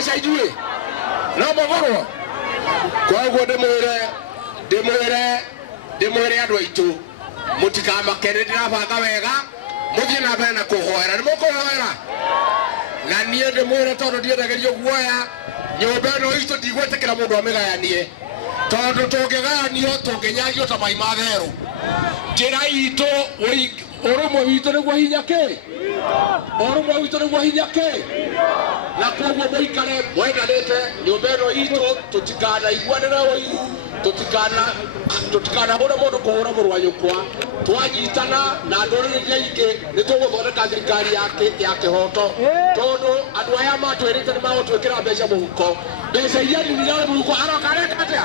mbeca ijue no mogorwo kwaguo ndimwire andu aitu mutikamakene ndirabanga wega muthie na mbere na kuhoera ni mukuhoera na nie ndimwire tondu ndiendagerio guoya nyumba ino itu ndigwetikira mundu amigayanie tondu tungigayanio tunginyagio ta mai matheru njira itu urumwe witu niguo hinya ki urumwe witu niguo hinya ki na koguo muikare mwendanite nyumba ino itu tutikanaiguanire uiru tutikana mundu kuhura muru wa nyukwa twanyitana na nduriri iria ingi nituguthondeka thirikari ya kihoto tondu andu aya matwirite ni magutwikira mbeca muhuko mbeca iria nini muhuko aroka areka atia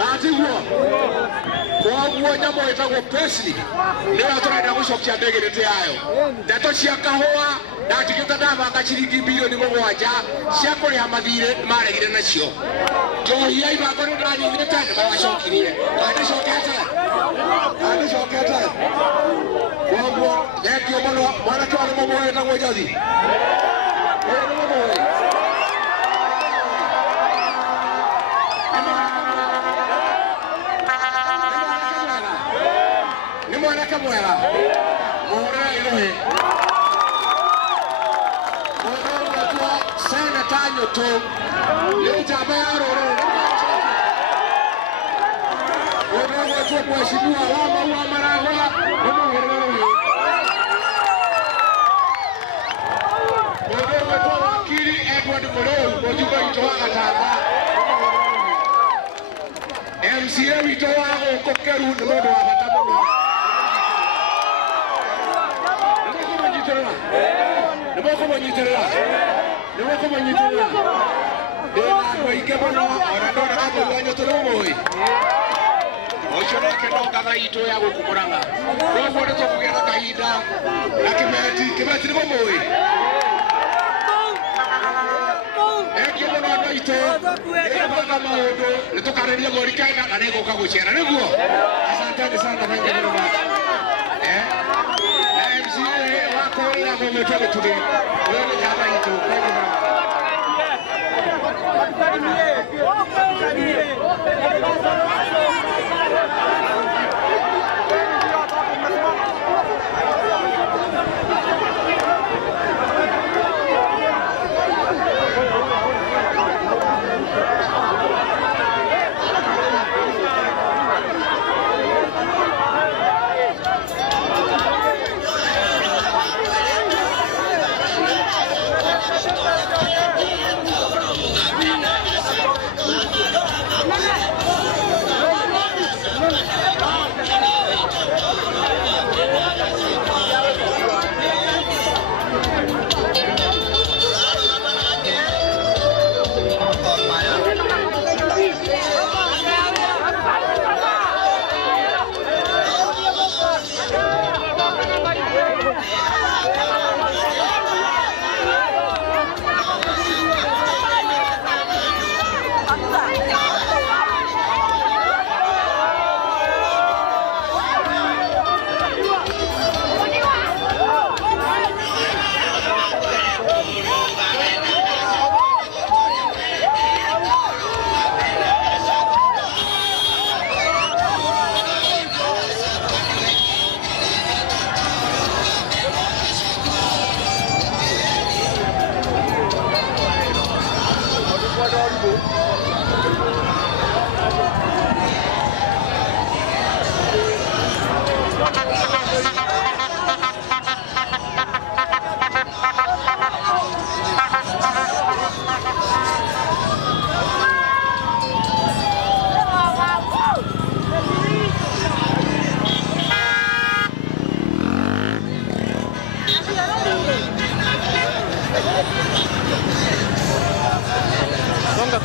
katiguo koguo nyamo itagwo pesi niyo turenda gucokia ndegirite yayo ndeto cia kahua ndatigite ndabanga ciringi bilioni 7 cia kuriha mathire maregire nacio njohi ya ibango ni ndaninite nimacokirie andicokete koguo thengio muno mwanake wari mumwe wetagwo njothi ni mwanake mwega muhurira irohi muhurira seneta Nyutu ni njamba ya rururu muhurira mheshimiwa Wama wa Maragwa muhurira irohi muhurira wakili Edward Murou mujuga itu wa Gatanga MCA wito wa Gukukeru ni mundu wa bata muno nimukumunyitirira ndina muingi muno ona ndoraga mundu wa Nyutu nimumui ucio nake no ngatha itu ya guku Murang'a koguo nitukugia na kahinda na Kibeti nimumui engio muno andu aitu nĩtũbanga maũndũ nĩtũkarĩria mweri kenda na nĩgũka gũciara nĩguo asanteni sana thank you very much na MCA wako ila gũmĩtwo gĩtugĩ ũyũ nĩ njamba itũ thank you very much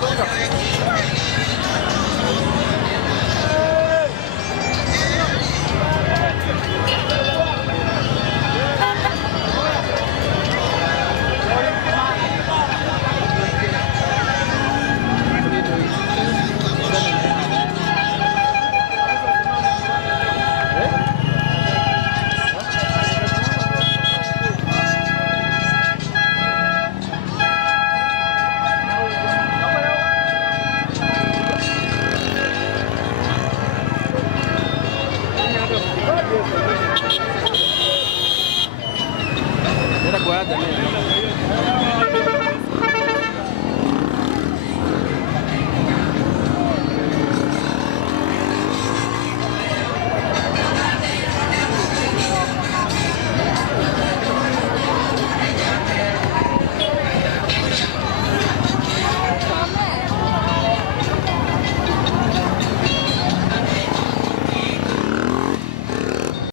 Songa.